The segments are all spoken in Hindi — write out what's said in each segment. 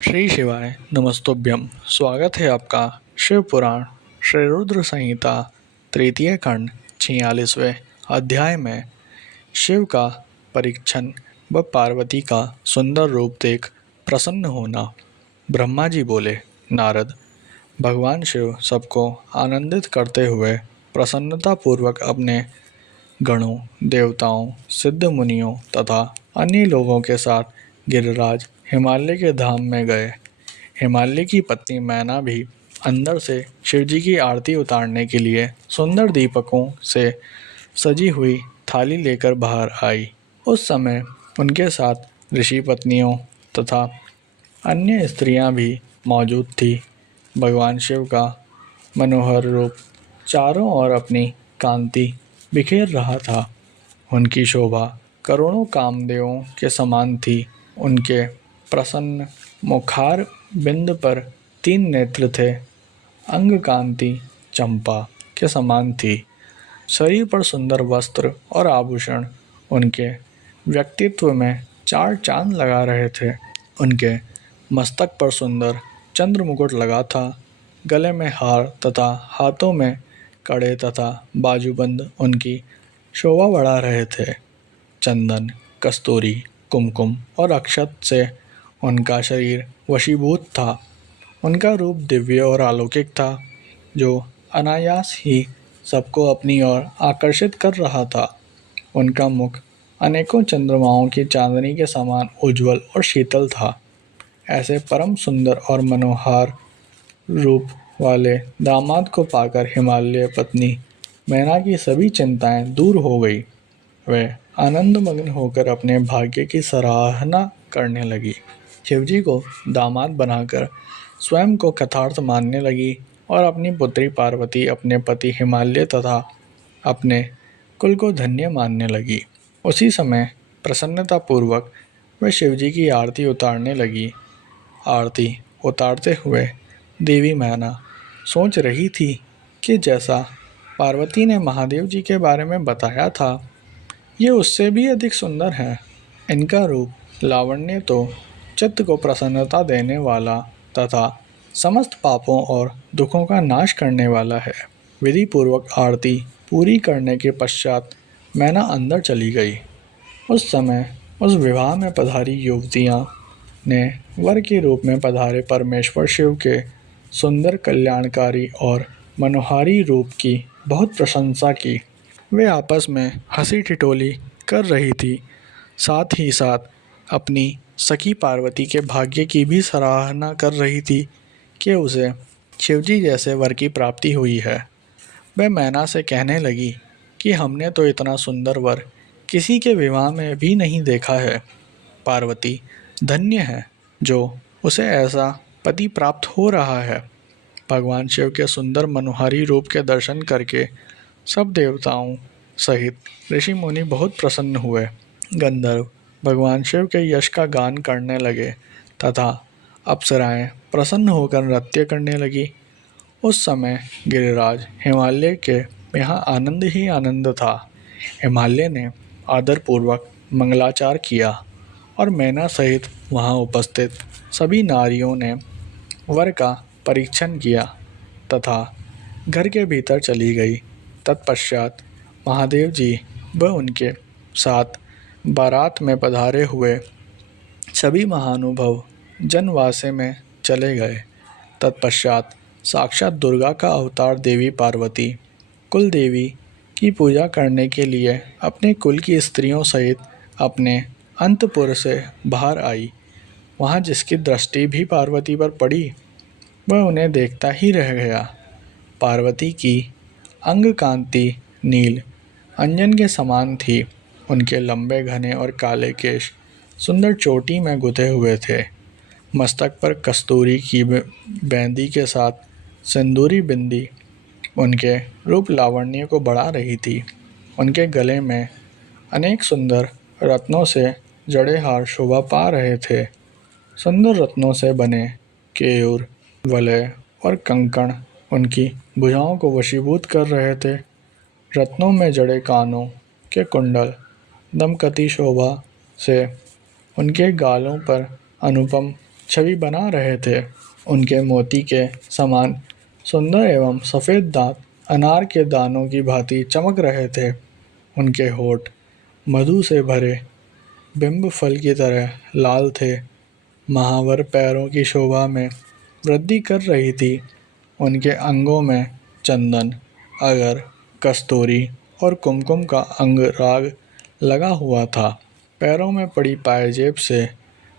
श्री शिवाय नमस्तुभ्यं। स्वागत है आपका शिव पुराण श्री रुद्र संहिता तृतीय खंड 46वें अध्याय में। शिव का परीक्षण व पार्वती का सुंदर रूप देख प्रसन्न होना। ब्रह्मा जी बोले, नारद, भगवान शिव सबको आनंदित करते हुए प्रसन्नतापूर्वक अपने गणों, देवताओं, सिद्ध मुनियों तथा अन्य लोगों के साथ गिरिराज हिमालय के धाम में गए। हिमालय की पत्नी मैना भी अंदर से शिवजी की आरती उतारने के लिए सुंदर दीपकों से सजी हुई थाली लेकर बाहर आई। उस समय उनके साथ ऋषि पत्नियों तथा अन्य स्त्रियां भी मौजूद थी। भगवान शिव का मनोहर रूप चारों ओर अपनी कांति बिखेर रहा था। उनकी शोभा करोड़ों कामदेवों के समान थी। उनके प्रसन्न मुखार बिंद पर 3 नेत्र थे। अंग कांति चंपा के समान थी। शरीर पर सुंदर वस्त्र और आभूषण उनके व्यक्तित्व में 4 चांद लगा रहे थे। उनके मस्तक पर सुंदर चंद्र मुकुट लगा था। गले में हार तथा हाथों में कड़े तथा बाजूबंद उनकी शोभा बढ़ा रहे थे। चंदन, कस्तूरी, कुमकुम और अक्षत से उनका शरीर वशीभूत था। उनका रूप दिव्य और अलौकिक था, जो अनायास ही सबको अपनी ओर आकर्षित कर रहा था। उनका मुख अनेकों चंद्रमाओं की चांदनी के समान उज्जवल और शीतल था। ऐसे परम सुंदर और मनोहर रूप वाले दामाद को पाकर हिमालय पत्नी मैना की सभी चिंताएं दूर हो गई। वे आनंदमग्न होकर अपने भाग्य की सराहना करने लगी। शिवजी को दामाद बनाकर स्वयं को कृतार्थ मानने लगी और अपनी पुत्री पार्वती अपने पति हिमालय तथा अपने कुल को धन्य मानने लगी। उसी समय प्रसन्नतापूर्वक वे शिवजी की आरती उतारने लगी। आरती उतारते हुए देवी मैना सोच रही थी कि जैसा पार्वती ने महादेव जी के बारे में बताया था, ये उससे भी अधिक सुंदर है। इनका रूप लावण्य तो चित्त को प्रसन्नता देने वाला तथा समस्त पापों और दुखों का नाश करने वाला है। विधि पूर्वक आरती पूरी करने के पश्चात मैना अंदर चली गई। उस समय उस विवाह में पधारी युवतियां ने वर के रूप में पधारे परमेश्वर शिव के सुंदर, कल्याणकारी और मनोहारी रूप की बहुत प्रशंसा की। वे आपस में हंसी ठिठोली कर रही थी। साथ ही साथ अपनी सखी पार्वती के भाग्य की भी सराहना कर रही थी कि उसे शिवजी जैसे वर की प्राप्ति हुई है। वह मैना से कहने लगी कि हमने तो इतना सुंदर वर किसी के विवाह में भी नहीं देखा है। पार्वती धन्य है जो उसे ऐसा पति प्राप्त हो रहा है। भगवान शिव के सुंदर मनोहारी रूप के दर्शन करके सब देवताओं सहित ऋषि मुनि बहुत प्रसन्न हुए। गंधर्व भगवान शिव के यश का गान करने लगे तथा अप्सराएं प्रसन्न होकर नृत्य करने लगी। उस समय गिरिराज हिमालय के यहाँ आनंद ही आनंद था। हिमालय ने आदरपूर्वक मंगलाचार किया और मैना सहित वहाँ उपस्थित सभी नारियों ने वर का परीक्षण किया तथा घर के भीतर चली गई। तत्पश्चात महादेव जी व उनके साथ बारात में पधारे हुए सभी महानुभाव जनवासे में चले गए। तत्पश्चात साक्षात दुर्गा का अवतार देवी पार्वती कुल देवी की पूजा करने के लिए अपने कुल की स्त्रियों सहित अपने अंतपुर से बाहर आई। वहाँ जिसकी दृष्टि भी पार्वती पर पड़ी, वह उन्हें देखता ही रह गया। पार्वती की अंग कांति नील अंजन के समान थी। उनके लंबे घने और काले केश सुंदर चोटी में गुथे हुए थे। मस्तक पर कस्तूरी की बेंदी के साथ सिंदूरी बिंदी उनके रूप लावण्य को बढ़ा रही थी। उनके गले में अनेक सुंदर रत्नों से जड़े हार शोभा पा रहे थे। सुंदर रत्नों से बने केयूर, वलय और कंकण उनकी भुजाओं को वशीभूत कर रहे थे। रत्नों में जड़े कानों के कुंडल दमकती शोभा से उनके गालों पर अनुपम छवि बना रहे थे। उनके मोती के समान सुंदर एवं सफ़ेद दांत अनार के दानों की भांति चमक रहे थे। उनके होठ मधु से भरे बिंब फल की तरह लाल थे। महावर पैरों की शोभा में वृद्धि कर रही थी। उनके अंगों में चंदन, अगर, कस्तूरी और कुमकुम का अंगराग लगा हुआ था। पैरों में पड़ी पायजेब से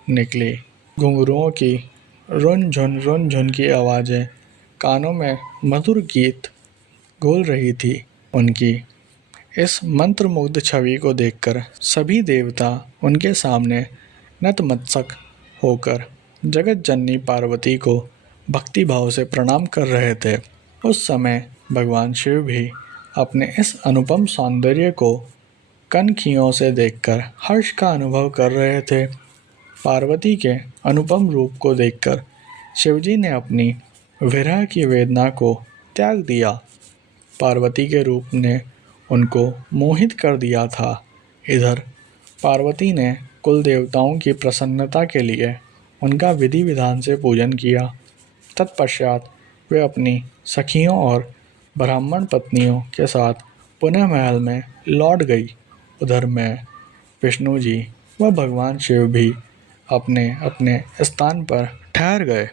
निकली घुंघरुओं की रुन झुन की आवाज़ें कानों में मधुर गीत घोल रही थी। उनकी इस मंत्रमुग्ध छवि को देखकर सभी देवता उनके सामने नतमस्तक होकर जगत जननी पार्वती को भक्ति भाव से प्रणाम कर रहे थे। उस समय भगवान शिव भी अपने इस अनुपम सौंदर्य को कनखियों से देखकर हर्ष का अनुभव कर रहे थे। पार्वती के अनुपम रूप को देखकर शिवजी ने अपनी विरह की वेदना को त्याग दिया। पार्वती के रूप ने उनको मोहित कर दिया था। इधर पार्वती ने कुल देवताओं की प्रसन्नता के लिए उनका विधि विधान से पूजन किया। तत्पश्चात वे अपनी सखियों और ब्राह्मण पत्नियों के साथ पुनः महल में लौट गई। उधर मैं, विष्णु जी व भगवान शिव भी अपने अपने स्थान पर ठहर गए।